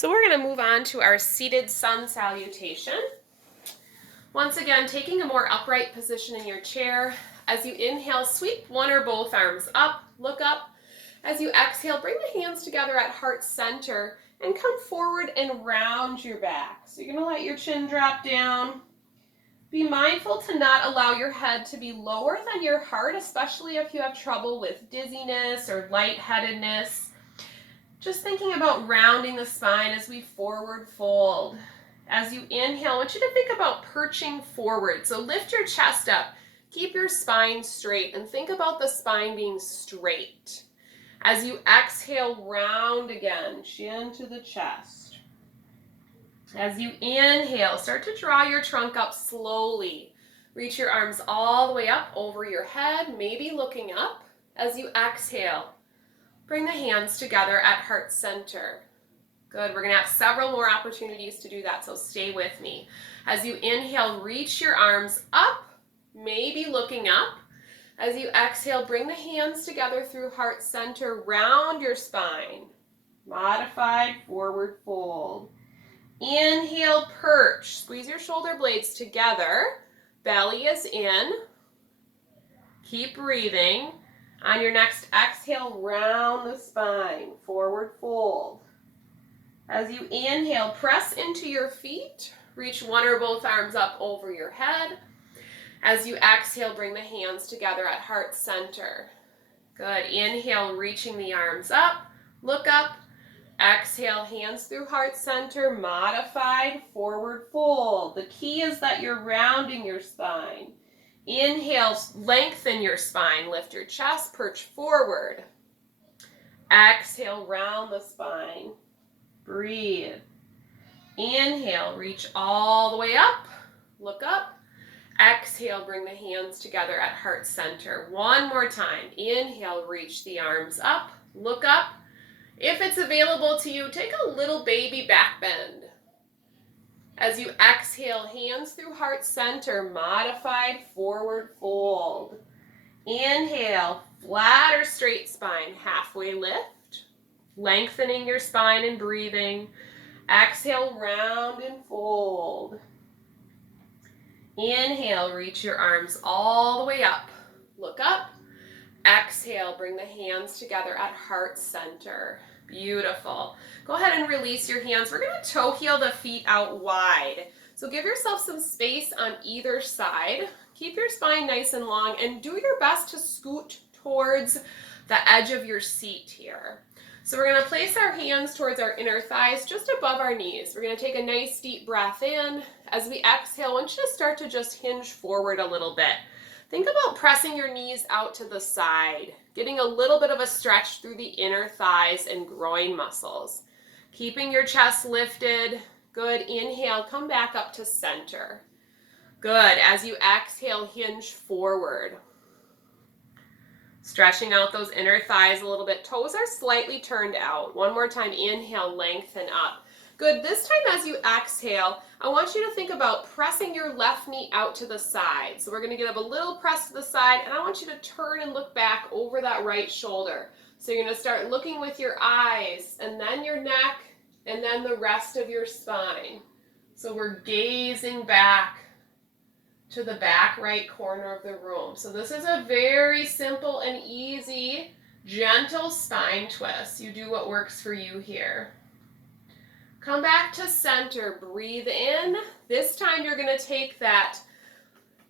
So we're going to move on to our seated sun salutation. Once again, taking a more upright position in your chair. As you inhale, sweep one or both arms up, look up. As you exhale, bring the hands together at heart center and come forward and round your back. So you're going to let your chin drop down. Be mindful to not allow your head to be lower than your heart, especially if you have trouble with dizziness or lightheadedness. Just thinking about rounding the spine as we forward fold. As you inhale, I want you to think about perching forward. So lift your chest up, keep your spine straight, and think about the spine being straight. As you exhale, round again, chin to the chest. As you inhale, start to draw your trunk up slowly. Reach your arms all the way up over your head, maybe looking up. As you exhale, bring the hands together at heart center. Good, we're gonna have several more opportunities to do that, so stay with me. As you inhale, reach your arms up, maybe looking up. As you exhale, bring the hands together through heart center, round your spine. Modified forward fold. Inhale, perch. Squeeze your shoulder blades together. Belly is in. Keep breathing. On your next exhale, round the spine, forward fold. As you inhale, press into your feet. Reach one or both arms up over your head. As you exhale, bring the hands together at heart center. Good. Inhale, reaching the arms up. Look up. Exhale, hands through heart center, modified forward fold. The key is that you're rounding your spine. Inhale, lengthen your spine, lift your chest, perch forward. Exhale, round the spine. Breathe. Inhale, reach all the way up, look up. Exhale, bring the hands together at heart center. One more time. Inhale, reach the arms up, look up. If it's available to you, take a little baby back bend. As you exhale, hands through heart center, modified forward fold. Inhale, flat or straight spine, halfway lift, lengthening your spine and breathing. Exhale, round and fold. Inhale, reach your arms all the way up, look up. Exhale, bring the hands together at heart center. Beautiful. Go ahead and release your hands. We're going to toe heel the feet out wide. So give yourself some space on either side. Keep your spine nice and long and do your best to scoot towards the edge of your seat here. So we're going to place our hands towards our inner thighs, just above our knees. We're going to take a nice deep breath in. As we exhale, I want you to start to just hinge forward a little bit. Think about pressing your knees out to the side, getting a little bit of a stretch through the inner thighs and groin muscles. Keeping your chest lifted. Good. Inhale, come back up to center. Good. As you exhale, hinge forward. Stretching out those inner thighs a little bit. Toes are slightly turned out. One more time. Inhale, lengthen up. Good. This time as you exhale, I want you to think about pressing your left knee out to the side. So we're going to give a little press to the side, and I want you to turn and look back over that right shoulder. So you're going to start looking with your eyes, and then your neck, and then the rest of your spine. So we're gazing back to the back right corner of the room. So this is a very simple and easy, gentle spine twist. You do what works for you here. Come back to center, breathe in. This time you're going to take that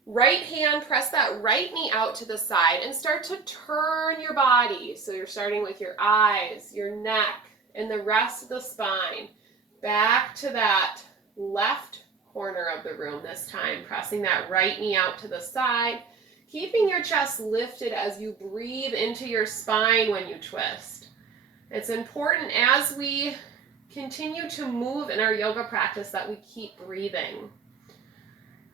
right hand, press that right knee out to the side and start to turn your body. So you're starting with your eyes, your neck, and the rest of the spine. Back to that left corner of the room this time, pressing that right knee out to the side, keeping your chest lifted as you breathe into your spine when you twist. It's important as we continue to move in our yoga practice that we keep breathing.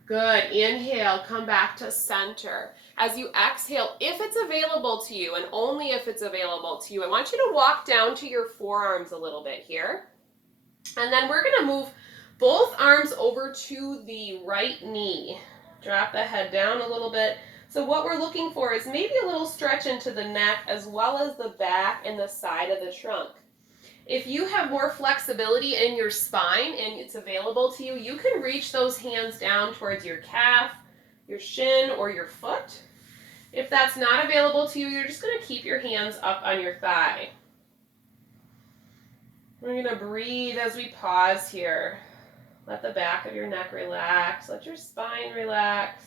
Good. Inhale, come back to center. As you exhale, if it's available to you, and only if it's available to you, I want you to walk down to your forearms a little bit here. And then we're going to move both arms over to the right knee. Drop the head down a little bit. So what we're looking for is maybe a little stretch into the neck as well as the back and the side of the trunk. If you have more flexibility in your spine and it's available to you, you can reach those hands down towards your calf, your shin, or your foot. If that's not available to you, you're just going to keep your hands up on your thigh. We're going to breathe as we pause here. Let the back of your neck relax. Let your spine relax.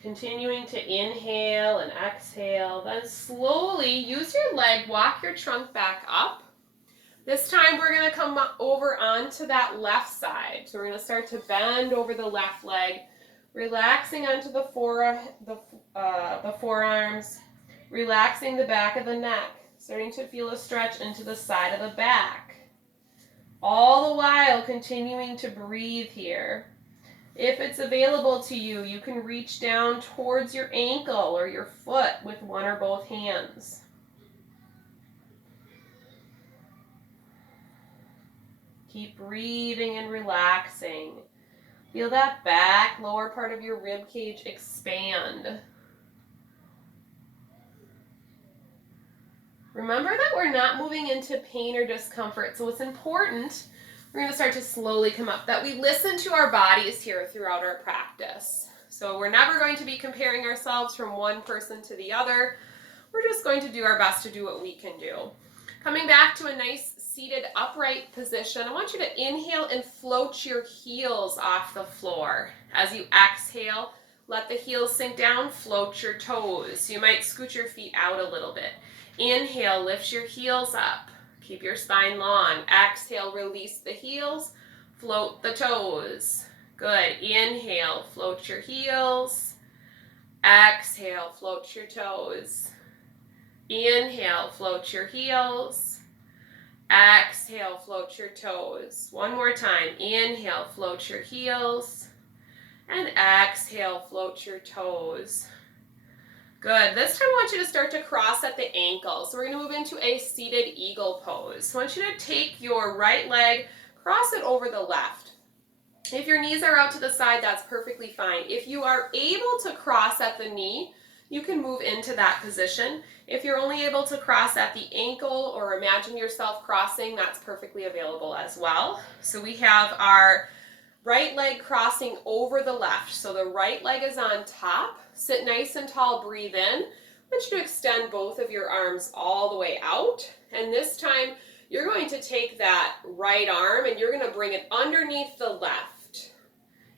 Continuing to inhale and exhale. Then slowly use your leg, walk your trunk back up. This time we're going to come over onto that left side. So we're going to start to bend over the left leg, relaxing onto the forearms, relaxing the back of the neck, starting to feel a stretch into the side of the back. All the while continuing to breathe here. If it's available to you, you can reach down towards your ankle or your foot with one or both hands. Keep breathing and relaxing. Feel that back, lower part of your rib cage expand. Remember that we're not moving into pain or discomfort, so it's important, we're going to start to slowly come up, that we listen to our bodies here throughout our practice. So we're never going to be comparing ourselves from one person to the other. We're just going to do our best to do what we can do. Coming back to a nice seated upright position, I want you to inhale and float your heels off the floor. As you exhale, let the heels sink down, float your toes. You might scoot your feet out a little bit. Inhale, lift your heels up. Keep your spine long. Exhale, release the heels, float the toes. Good. Inhale, float your heels. Exhale, float your toes. Inhale, float your heels. Exhale, float your toes. One more time. Inhale, float your heels. And exhale, float your toes. Good. This time I want you to start to cross at the ankle. So we're going to move into a seated eagle pose. So I want you to take your right leg, cross it over the left. If your knees are out to the side, that's perfectly fine. If you are able to cross at the knee, you can move into that position. If you're only able to cross at the ankle or imagine yourself crossing, that's perfectly available as well. So we have our right leg crossing over the left. So the right leg is on top. Sit nice and tall, breathe in. I want you to extend both of your arms all the way out. And this time, you're going to take that right arm and you're going to bring it underneath the left.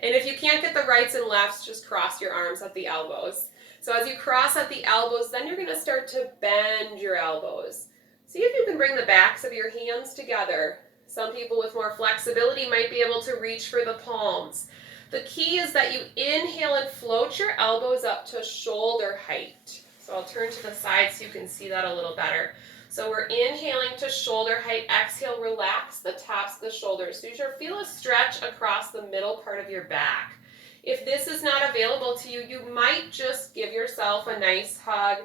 And if you can't get the rights and lefts, just cross your arms at the elbows. So as you cross at the elbows, then you're going to start to bend your elbows. See if you can bring the backs of your hands together. Some people with more flexibility might be able to reach for the palms. The key is that you inhale and float your elbows up to shoulder height. So I'll turn to the side so you can see that a little better. So we're inhaling to shoulder height. Exhale, relax the tops of the shoulders. So you should feel a stretch across the middle part of your back. If this is not available to you, you might just give yourself a nice hug,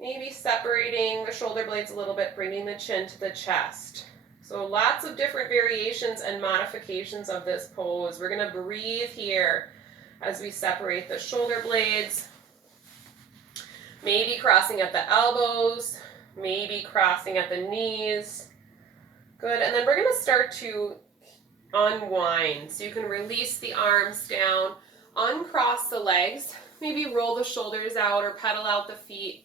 maybe separating the shoulder blades a little bit, bringing the chin to the chest. So lots of different variations and modifications of this pose. We're going to breathe here as we separate the shoulder blades. Maybe crossing at the elbows, maybe crossing at the knees. Good, and then we're going to start to unwind. So you can release the arms down, uncross the legs, maybe roll the shoulders out or pedal out the feet.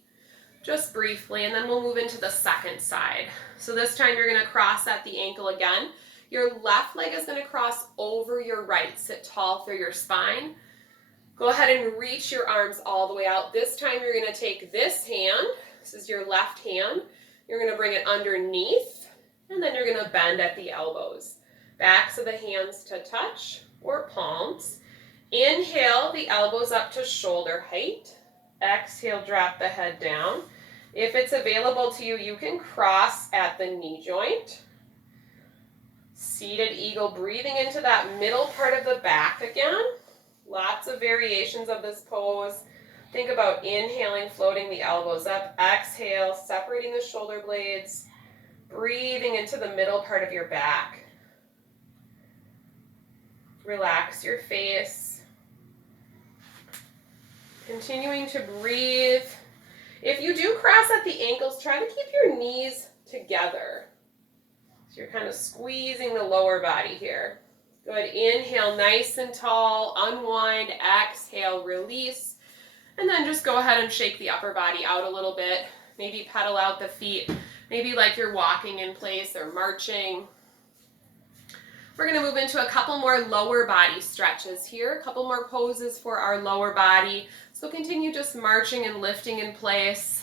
Just briefly, and then we'll move into the second side. So this time you're going to cross at the ankle again. Your left leg is going to cross over your right. Sit tall through your spine. Go ahead and reach your arms all the way out. This time you're going to take this hand. This is your left hand. You're going to bring it underneath, and then you're going to bend at the elbows. Backs of the hands to touch, or palms. Inhale the elbows up to shoulder height. Exhale, drop the head down. If it's available to you, you can cross at the knee joint. Seated eagle, breathing into that middle part of the back again. Lots of variations of this pose. Think about inhaling, floating the elbows up. Exhale, separating the shoulder blades. Breathing into the middle part of your back. Relax your face. Continuing to breathe. If you do cross at the ankles, try to keep your knees together. So you're kind of squeezing the lower body here. Good, inhale, nice and tall, unwind, exhale, release, and then just go ahead and shake the upper body out a little bit. Maybe pedal out the feet, maybe like you're walking in place or marching. We're gonna move into a couple more lower body stretches here, a couple more poses for our lower body. So continue just marching and lifting in place,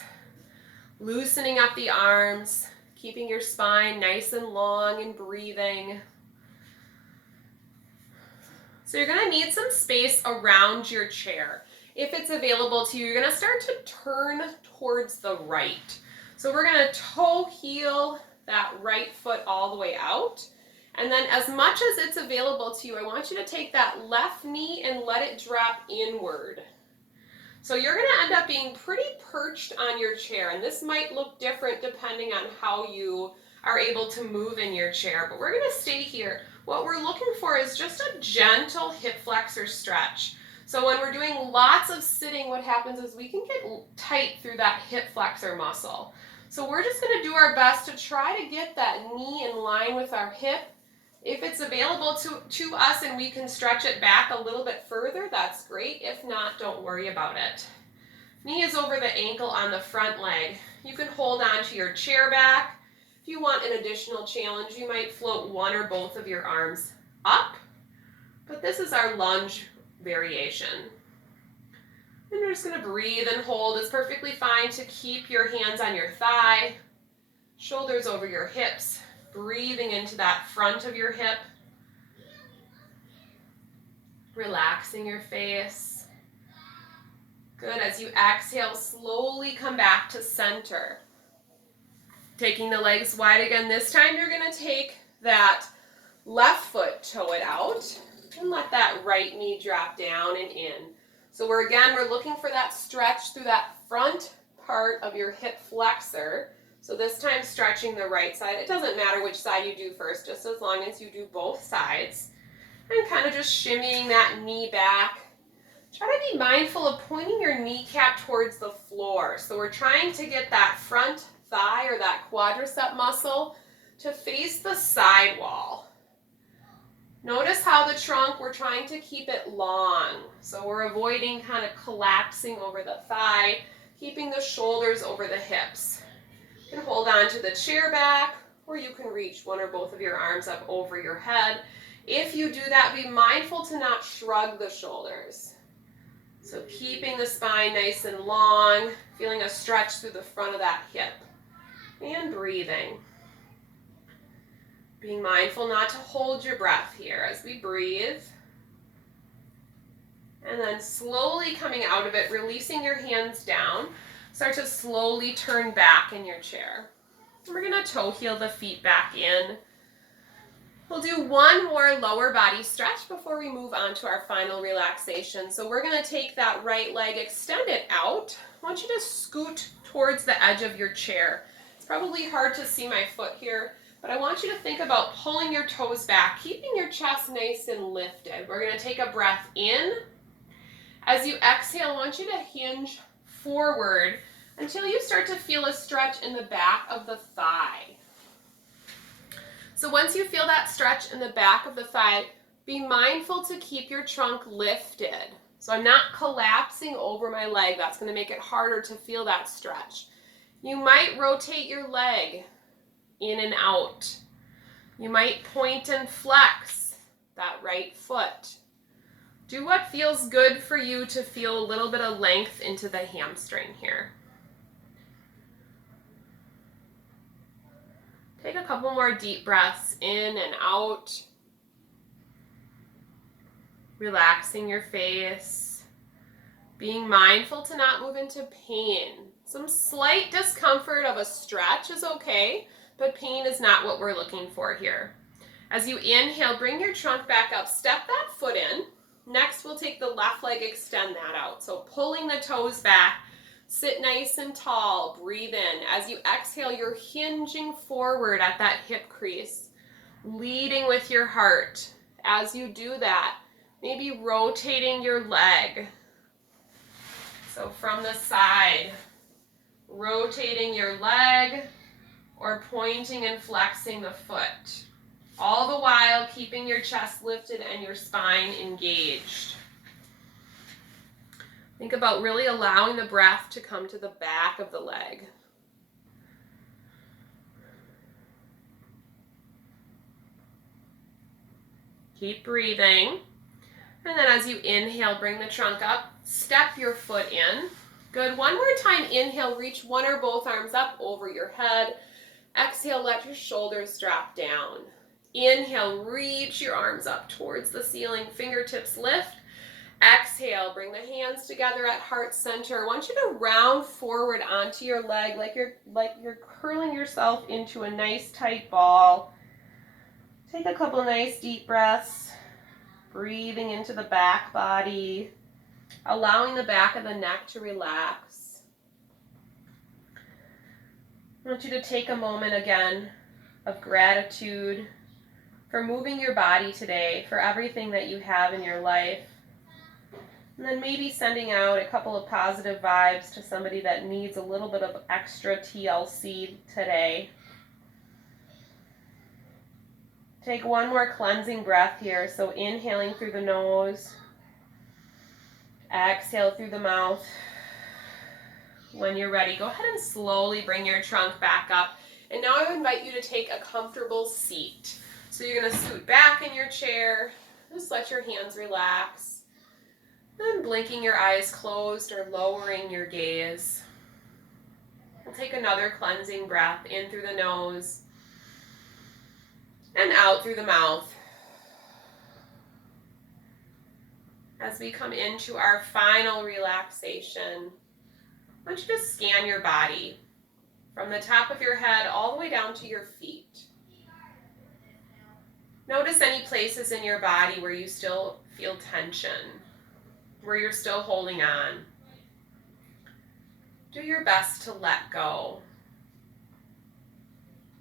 loosening up the arms, keeping your spine nice and long and breathing. So you're gonna need some space around your chair. If it's available to you, you're gonna start to turn towards the right. So we're gonna toe heel that right foot all the way out. And then as much as it's available to you, I want you to take that left knee and let it drop inward. So you're gonna end up being pretty perched on your chair, and this might look different depending on how you are able to move in your chair, but we're gonna stay here. What we're looking for is just a gentle hip flexor stretch. So when we're doing lots of sitting, what happens is we can get tight through that hip flexor muscle. So we're just gonna do our best to try to get that knee in line with our hip. If it's available to us and we can stretch it back a little bit further, that's great. If not, don't worry about it. Knee is over the ankle on the front leg. You can hold on to your chair back. If you want an additional challenge, you might float one or both of your arms up, but this is our lunge variation. And you're just gonna breathe and hold. It's perfectly fine to keep your hands on your thigh, shoulders over your hips, breathing into that front of your hip, relaxing your face. Good, as you exhale, slowly come back to center. Taking the legs wide again. This time you're gonna take that left foot, toe it out, and let that right knee drop down and in. So we're looking for that stretch through that front part of your hip flexor. So this time stretching the right side. It doesn't matter which side you do first, just as long as you do both sides. And kind of just shimmying that knee back. Try to be mindful of pointing your kneecap towards the floor. So we're trying to get that front thigh or that quadricep muscle to face the side wall. Notice how the trunk, we're trying to keep it long. So we're avoiding kind of collapsing over the thigh, keeping the shoulders over the hips. You can hold on to the chair back, or you can reach one or both of your arms up over your head. If you do that, be mindful to not shrug the shoulders. So keeping the spine nice and long, feeling a stretch through the front of that hip, and breathing. Being mindful not to hold your breath here as we breathe. And then slowly coming out of it, releasing your hands down. Start to slowly turn back in your chair. And we're gonna toe heel the feet back in. We'll do one more lower body stretch before we move on to our final relaxation. So we're gonna take that right leg, extend it out. I want you to scoot towards the edge of your chair. It's probably hard to see my foot here, but I want you to think about pulling your toes back, keeping your chest nice and lifted. We're gonna take a breath in. As you exhale, I want you to hinge forward until you start to feel a stretch in the back of the thigh. So once you feel that stretch in the back of the thigh, be mindful to keep your trunk lifted. So I'm not collapsing over my leg. That's going to make it harder to feel that stretch. You might rotate your leg in and out. You might point and flex that right foot. Do what feels good for you to feel a little bit of length into the hamstring here. Take a couple more deep breaths in and out. Relaxing your face. Being mindful to not move into pain. Some slight discomfort of a stretch is okay, but pain is not what we're looking for here. As you inhale, bring your trunk back up. Step that foot in. Next, we'll take the left leg, extend that out. So pulling the toes back. Sit nice and tall, breathe in. As you exhale, you're hinging forward at that hip crease, leading with your heart. As you do that, maybe rotating your leg. So from the side, rotating your leg, or pointing and flexing the foot. All the while keeping your chest lifted and your spine engaged. Think about really allowing the breath to come to the back of the leg. Keep breathing. And then as you inhale, bring the trunk up, step your foot in. Good. One more time, inhale, reach one or both arms up over your head. Exhale, let your shoulders drop down. Inhale, reach your arms up towards the ceiling, fingertips lift. Exhale, bring the hands together at heart center. I want you to round forward onto your leg like you're curling yourself into a nice tight ball. Take a couple nice deep breaths, breathing into the back body, allowing the back of the neck to relax. I want you to take a moment again of gratitude for moving your body today, for everything that you have in your life. And then maybe sending out a couple of positive vibes to somebody that needs a little bit of extra TLC today. Take one more cleansing breath here. So inhaling through the nose, exhale through the mouth. When you're ready, go ahead and slowly bring your trunk back up. And now I invite you to take a comfortable seat. So you're going to scoot back in your chair. Just let your hands relax. And blinking your eyes closed or lowering your gaze. We'll take another cleansing breath in through the nose and out through the mouth. As we come into our final relaxation, I want you to scan your body from the top of your head all the way down to your feet. Notice any places in your body where you still feel tension, where you're still holding on. Do your best to let go.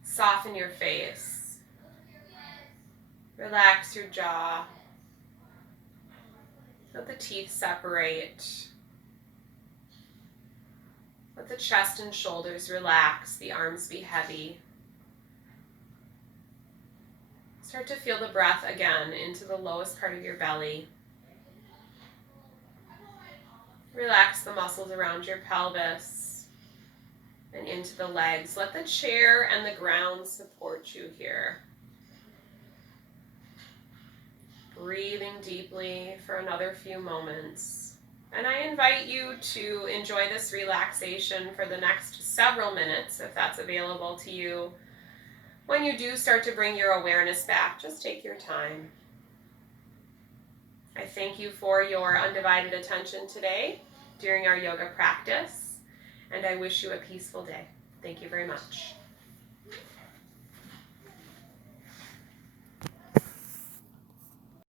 Soften your face. Relax your jaw. Let the teeth separate. Let the chest and shoulders relax, the arms be heavy. Start to feel the breath again into the lowest part of your belly. Relax the muscles around your pelvis and into the legs. Let the chair and the ground support you here. Breathing deeply for another few moments. And I invite you to enjoy this relaxation for the next several minutes, if that's available to you. When you do start to bring your awareness back, just take your time. I thank you for your undivided attention today during our yoga practice, and I wish you a peaceful day. Thank you very much.